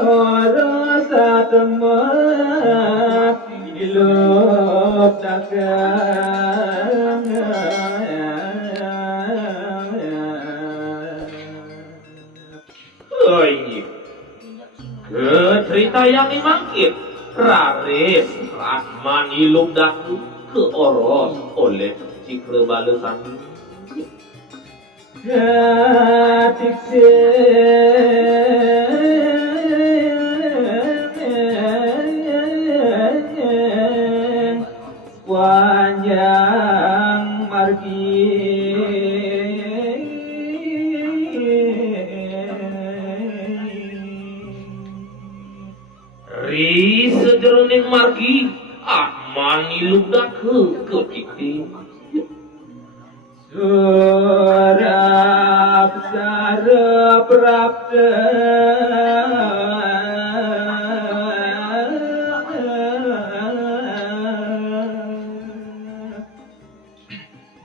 Ora satema ilok dagang Oi, ke cerita yang dimangkit Raris Rahman iluk daku ke oros oleh Cikre Balesani Gatikse panjang margi Ri sederuning margi Ahman iluk daku ke dikti Surap sarap rapta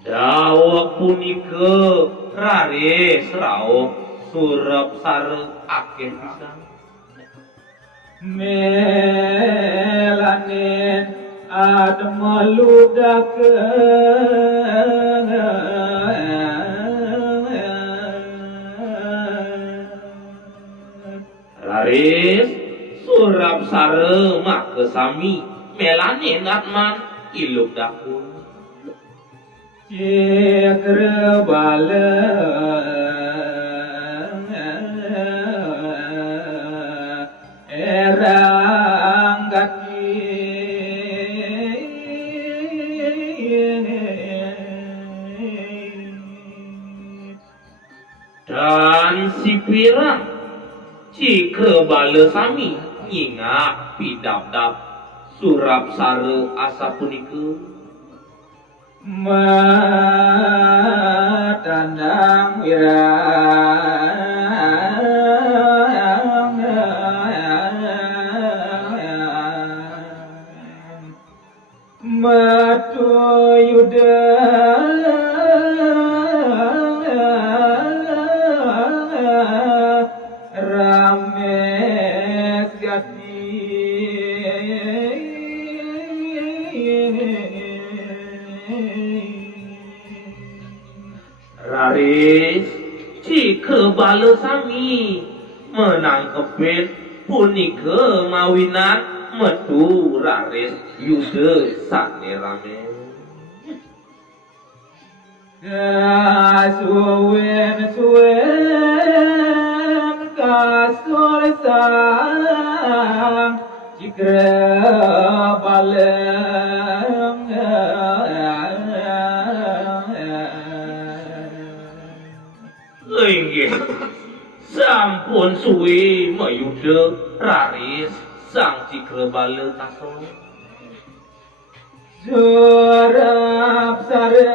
Dawak punika Raris raok surep sare akeh pisan melanin admaludak Raris surap sare make sami melanin atman iluk daku Cikre bala erang kaki dan si pirang Cikre Balesami nyingak pidap-dap surap sare asa punika matandang wirang matu yuda rames gati Raris Cikre Balesami menangkepin punika mawinan metu Raris yuda sakne rame Kasuwen kasulsang Cikre baleng Inggih sampun suwe mayuda Raris sang Cikre Bale taso Surap sare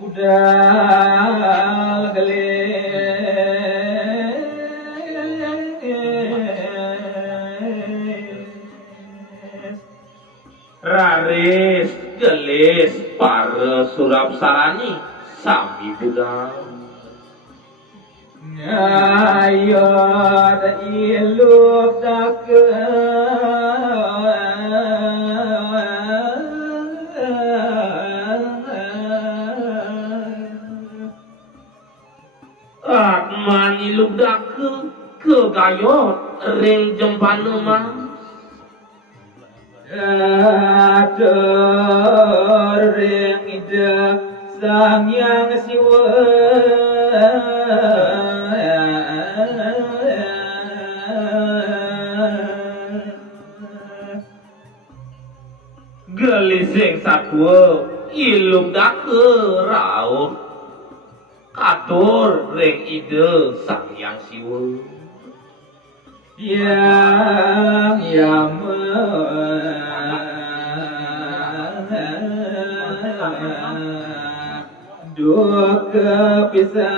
budal gelis Raris gelis para surap sarani sami budal Ngayot iluk Atman iluk dake ke gayot ring jempana mah atur ring ida sang yang siwa gelising satwa iluk dake rauh katur ring ide sang yang siwa yang dua kepisah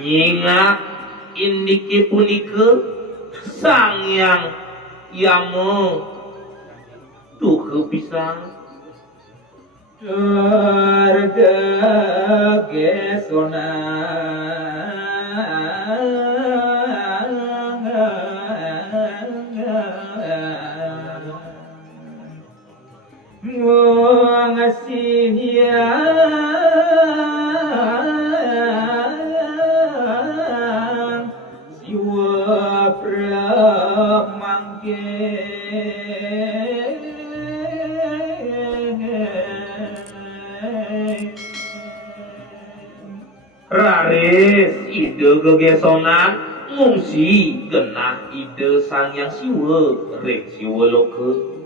nyingak indike punika sang yang yama tuh pisang Durga gesona ngasih siwa pramangke raris ide gegesonan ngungsi genah ide sang yang siwa rek siwa loke